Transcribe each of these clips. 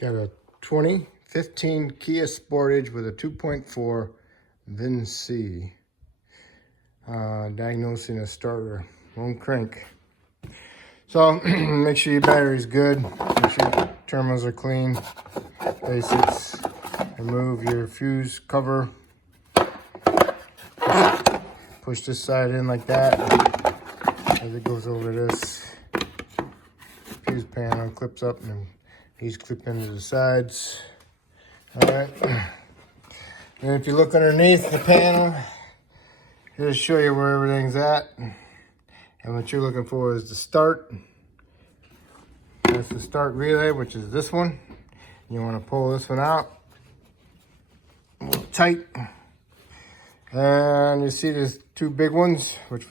Got a 2015 Kia Sportage with a 2.4 VIN C. Diagnosing a starter, won't crank. So make sure your battery's good, make sure your terminals are clean. Basics, remove your fuse cover. Push this side in like that as it goes over this. Fuse panel clips up and these clip into the sides. All right. And if you look underneath the panel, it'll show you where everything's at. And what you're looking for is the start. That's the start relay, which is this one. You want to pull this one out a little tight. And you see there's two big ones, which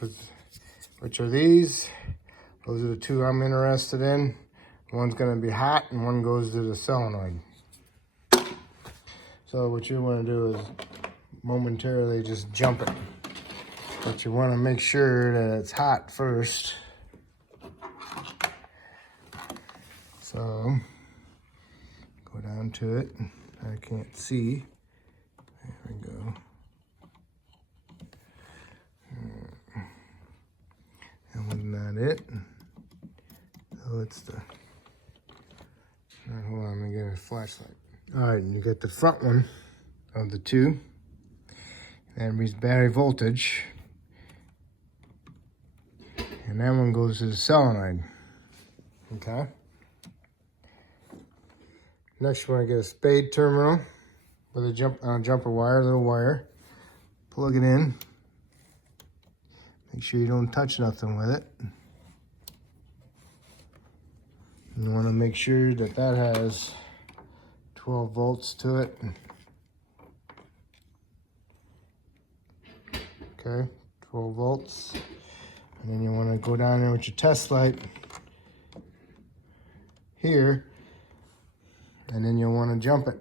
are these. Those are the two I'm interested in. One's going to be hot and one goes to the solenoid. So what you want to do is momentarily just jump it. But you want to make sure that it's hot first. So go down to it. I can't see. There we go. That was not it. So it's the... Hold on, let me get a flashlight. All right, you get the front one of the two. That reads battery voltage. And that one goes to the solenoid. Okay. Next, you want to get a spade terminal with a jumper wire, little wire. Plug it in. Make sure you don't touch nothing with it. You want to make sure that that has 12 volts to it. Okay, 12 volts. And then you want to go down there with your test light here. And then you'll want to jump it.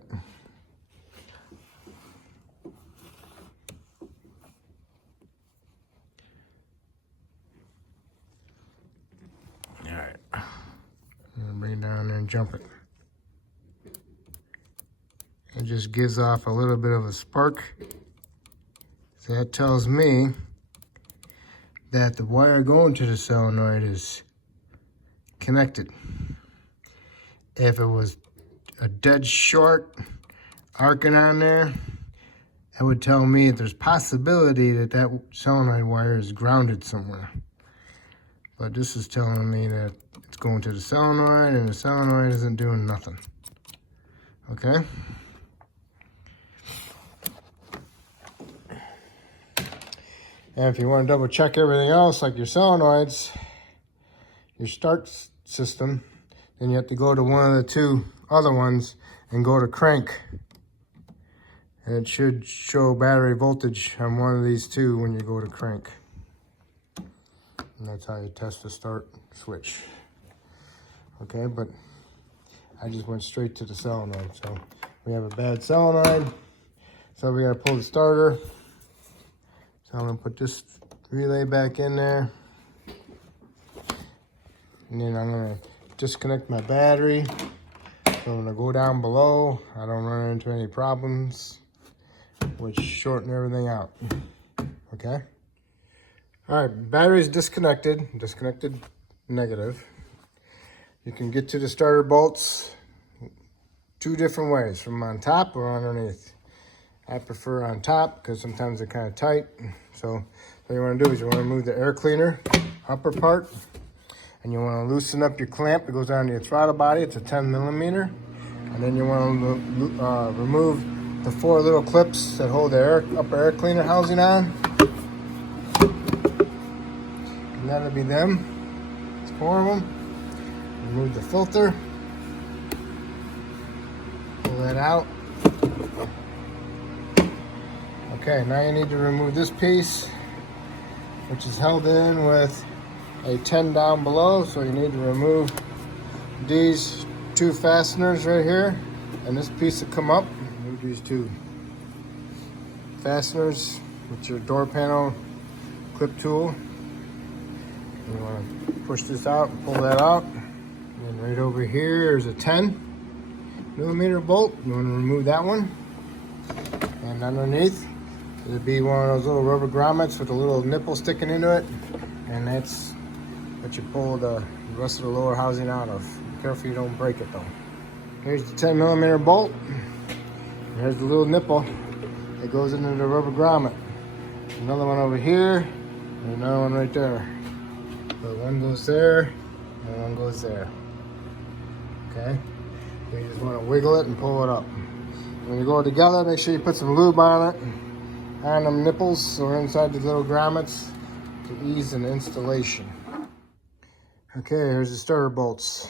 All right. Bring it down there and jump it. It just gives off a little bit of a spark. So that tells me that the wire going to the solenoid is connected. If it was a dead short arcing on there, that would tell me that there's possibility that that solenoid wire is grounded somewhere. But this is telling me that it's going to the solenoid and the solenoid isn't doing nothing. Okay? And if you want to double check everything else, like your solenoids, your start system, then you have to go to one of the two other ones and go to crank. And it should show battery voltage on one of these two when you go to crank. And that's how you test the start switch. Okay, but I just went straight to the solenoid. So we have a bad solenoid. So we gotta pull the starter. So I'm gonna put this relay back in there. And then I'm gonna disconnect my battery. So I'm gonna go down below. I don't run into any problems, which shorten everything out. Okay? All right, battery's disconnected negative. You can get to the starter bolts two different ways, from on top or underneath. I prefer on top because sometimes they're kind of tight. So what you want to do is you want to remove the air cleaner upper part, and you want to loosen up your clamp that goes down to your throttle body. It's a 10 millimeter. And then you want to remove the four little clips that hold the upper air cleaner housing on. And that'll be them. It's four of them. Remove the filter. Pull that out. Okay, now you need to remove this piece, which is held in with a 10 down below. So you need to remove these two fasteners right here, and this piece will come up. Remove these two fasteners with your door panel clip tool. You want to push this out and pull that out. And right over here is a 10. millimeter bolt. You want to remove that one. And underneath, it'll be one of those little rubber grommets with a little nipple sticking into it. And that's what you pull the rest of the lower housing out of. Be careful you don't break it though. Here's the 10 millimeter bolt. And here's the little nipple that goes into the rubber grommet. Another one over here, and another one right there. So one goes there, and one goes there. Okay? So you just want to wiggle it and pull it up. When you go together, make sure you put some lube on it. Iron them nipples or inside the little grommets to ease an installation. Okay, here's the starter bolts.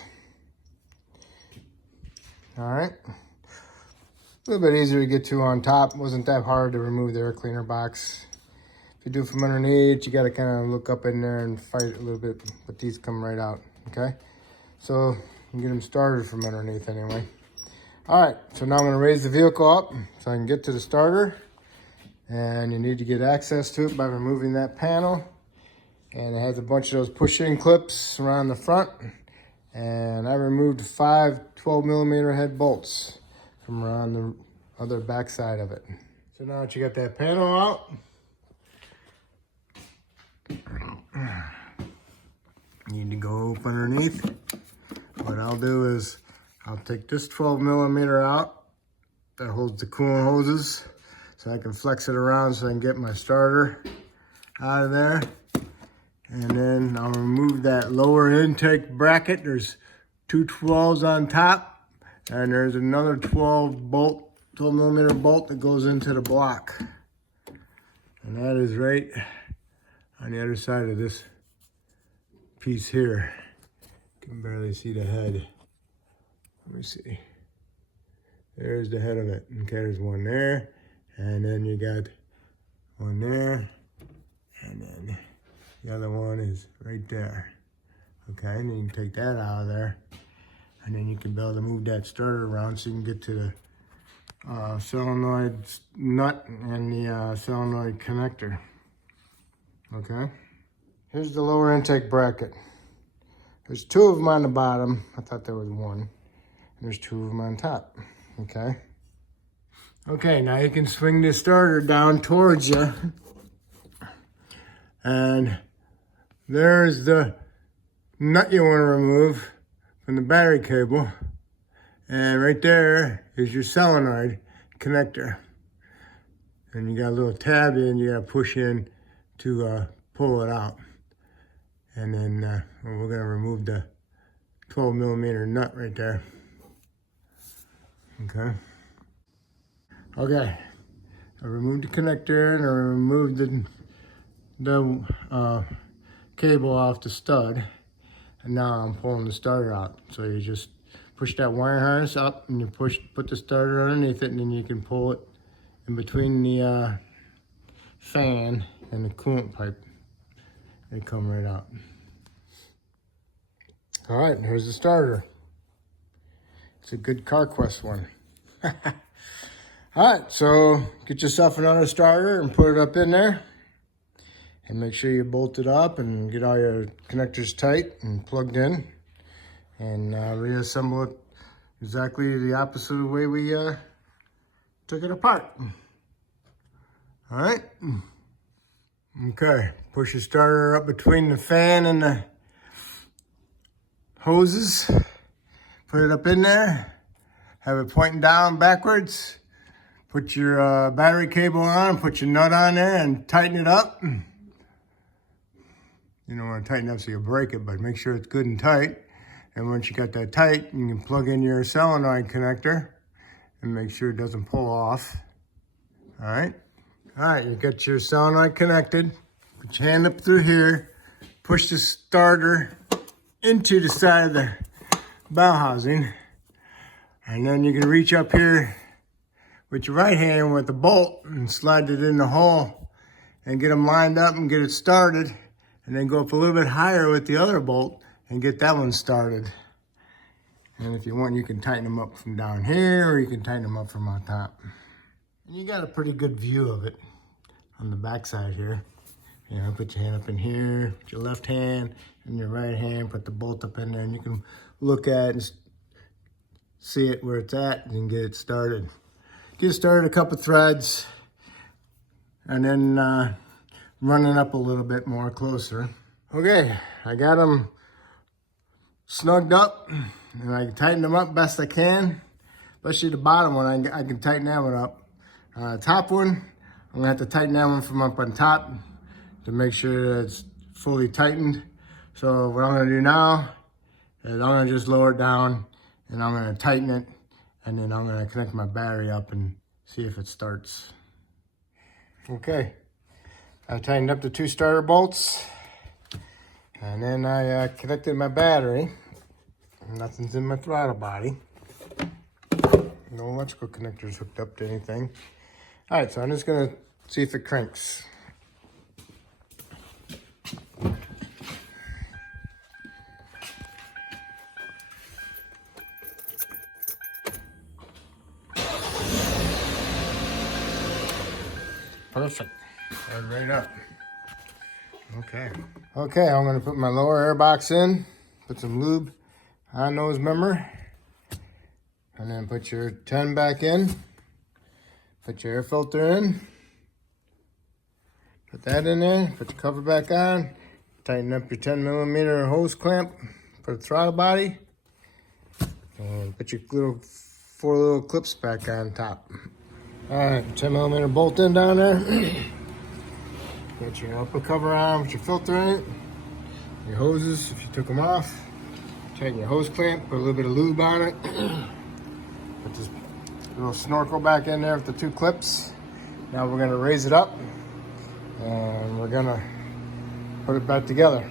Alright. A little bit easier to get to on top. Wasn't that hard to remove the air cleaner box. If you do it from underneath, you got to kind of look up in there and fight a little bit, but these come right out. Okay, so you can get them started from underneath anyway. All right, so now I'm going to raise the vehicle up so I can get to the starter, and you need to get access to it by removing that panel. And it has a bunch of those push-in clips around the front, and I removed 5 12 millimeter head bolts from around the other back side of it. So now that you got that panel out, you need to go up underneath. What I'll do is I'll take this 12 millimeter out that holds the coolant hoses so I can flex it around so I can get my starter out of there. And then I'll remove that lower intake bracket. There's 2 12s on top, and there's another 12 millimeter bolt that goes into the block. And that is right on the other side of this piece here. You can barely see the head. Let me see. There's the head of it. Okay, there's one there, and then you got one there, and then the other one is right there. Okay, and then you can take that out of there, and then you can be able to move that starter around so you can get to the solenoid nut and the solenoid connector. Okay, here's the lower intake bracket. There's 2 of them on the bottom. I thought there was 1. And there's 2 of them on top. Okay. Okay, now you can swing this starter down towards you. And there's the nut you want to remove from the battery cable. And right there is your solenoid connector. And you got a little tab in you got to push in to pull it out. And then we're going to remove the 12 millimeter nut right there. Okay. Okay. I removed the connector and I removed the cable off the stud. And now I'm pulling the starter out. So you just push that wire harness up and you put the starter underneath it, and then you can pull it in between the fan and the coolant pipe. They come right out. All right, here's the starter. It's a good CarQuest one. All right, so get yourself another starter and put it up in there. And make sure you bolt it up and get all your connectors tight and plugged in. And reassemble it exactly the opposite of the way we took it apart. All right. Okay, push the starter up between the fan and the hoses. Put it up in there. Have it pointing down backwards. Put your battery cable on, put your nut on there and tighten it up. You don't want to tighten up so you break it, but make sure it's good and tight. And once you got that tight, you can plug in your solenoid connector and make sure it doesn't pull off. All right. All right, you got your solenoid connected. Put your hand up through here. Push the starter into the side of the bow housing. And then you can reach up here with your right hand with the bolt and slide it in the hole and get them lined up and get it started. And then go up a little bit higher with the other bolt and get that one started. And if you want, you can tighten them up from down here, or you can tighten them up from on top. And you got a pretty good view of it on the back side here. You know, put your hand up in here, with your left hand and your right hand, put the bolt up in there, and you can look at and see it where it's at and get it started. Get started a couple threads and then run it up a little bit more closer. Okay, I got them snugged up and I can tighten them up best I can, especially the bottom one. I can tighten that one up. Top one, I'm gonna have to tighten that one from up on top to make sure that it's fully tightened. So what I'm gonna do now is I'm gonna just lower it down and I'm gonna tighten it, and then I'm gonna connect my battery up and see if it starts. Okay, I tightened up the 2 starter bolts, and then I connected my battery. Nothing's in my throttle body. No electrical connectors hooked up to anything. All right, so I'm just gonna see if it cranks. Perfect. Right up. Okay. Okay, I'm gonna put my lower air box in, put some lube on nose member, and then put your 10 back in. Put your air filter in. Put that in there. Put the cover back on. Tighten up your 10mm hose clamp for the throttle body. And put your 4 little clips back on top. Alright, 10mm bolt in down there. Put your upper cover on with your filter in it. Your hoses, if you took them off. Tighten your hose clamp, put a little bit of lube on it. Put this little snorkel back in there with the 2 clips. Now we're gonna raise it up and we're gonna put it back together.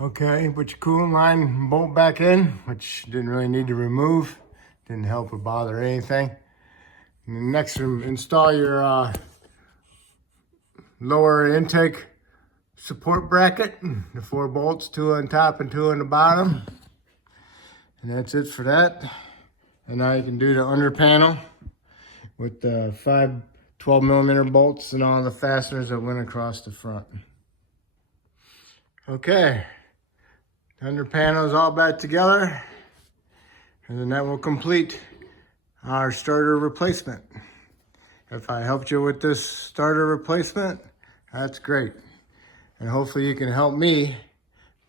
Okay, put your coolant line bolt back in, which didn't really need to remove. Didn't help or bother anything. And then next, install your lower intake support bracket. The 4 bolts, 2 on top and 2 on the bottom. And that's it for that. And now you can do the under panel with the 5 12mm bolts and all the fasteners that went across the front. Okay, under panel is all back together. And then that will complete our starter replacement. If I helped you with this starter replacement, that's great. And hopefully you can help me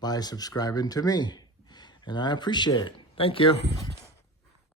by subscribing to me. And I appreciate it. Thank you.